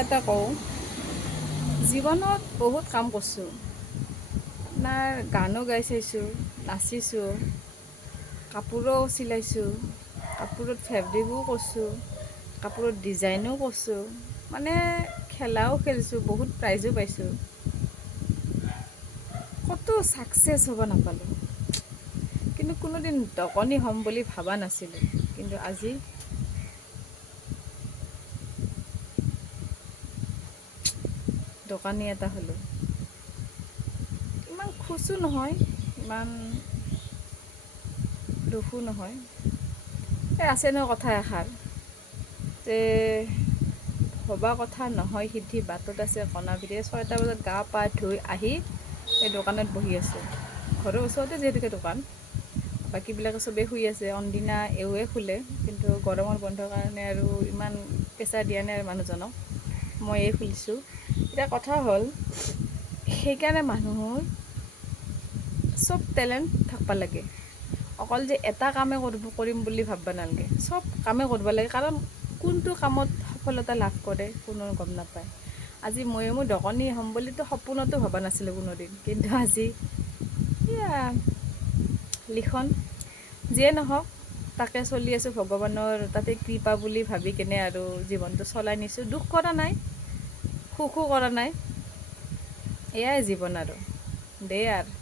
এটা কওঁ, জীৱনত বহুত কাম কৰিছোঁ। আপোনাৰ গানো গাই চাইছোঁ, নাচিছোঁ, কাপোৰো চিলাইছোঁ, কাপোৰত ফেব্ৰিকো কৰিছোঁ, কাপোৰত ডিজাইনো কৰিছোঁ, মানে খেলাও খেলিছোঁ, বহুত প্ৰাইজো পাইছোঁ। ক'তো ছাকচেছ হ'ব নাপালোঁ, কিন্তু কোনোদিন দকনি হ'ম বুলি ভবা নাছিলোঁ। কিন্তু আজি দোকানী এটা হ'লোঁ। ইমান খুচো নহয়, ইমান দুখো নহয়। আছে ন কথা এষাৰ যে ভবা কথা নহয় সিদ্ধি বাটত আছে কণা বিধি। 6টা বজাত গা পা ধুই আহি এই দোকানত বহি আছোঁ। ঘৰৰ ওচৰতে যিহেতুকে দোকান, বাকীবিলাকে চবেই শুই আছে। অনদিনা এওঁৱে শুলে, কিন্তু গৰমৰ বন্ধৰ কাৰণে আৰু ইমান প্ৰেছাৰ দিয়া নাই আৰু মানুহজনক, ময়েই খুলিছোঁ। এতিয়া কথা হ'ল, সেইকাৰণে মানুহৰ চব টেলেণ্ট থাকিব লাগে। অকল যে এটা কামে কৰিম বুলি ভাবিব নালাগে, চব কামে কৰিব লাগে। কাৰণ কোনটো কামত সফলতা লাভ কৰে কোনো গম নাপায়। আজি মোৰ দকনী হ'ম বুলিতো সপোনতো ভবা নাছিলোঁ কোনোদিন, কিন্তু আজি এয়া লিখন যিয়ে নহওক তাকে চলি আছোঁ। ভগৱানৰ তাতে কৃপা বুলি ভাবি কেনে আৰু জীৱনটো চলাই নিছোঁ। দুখ কৰা নাই, সুখো কৰা নাই, এয়াই জীৱন আৰু দে আৰু।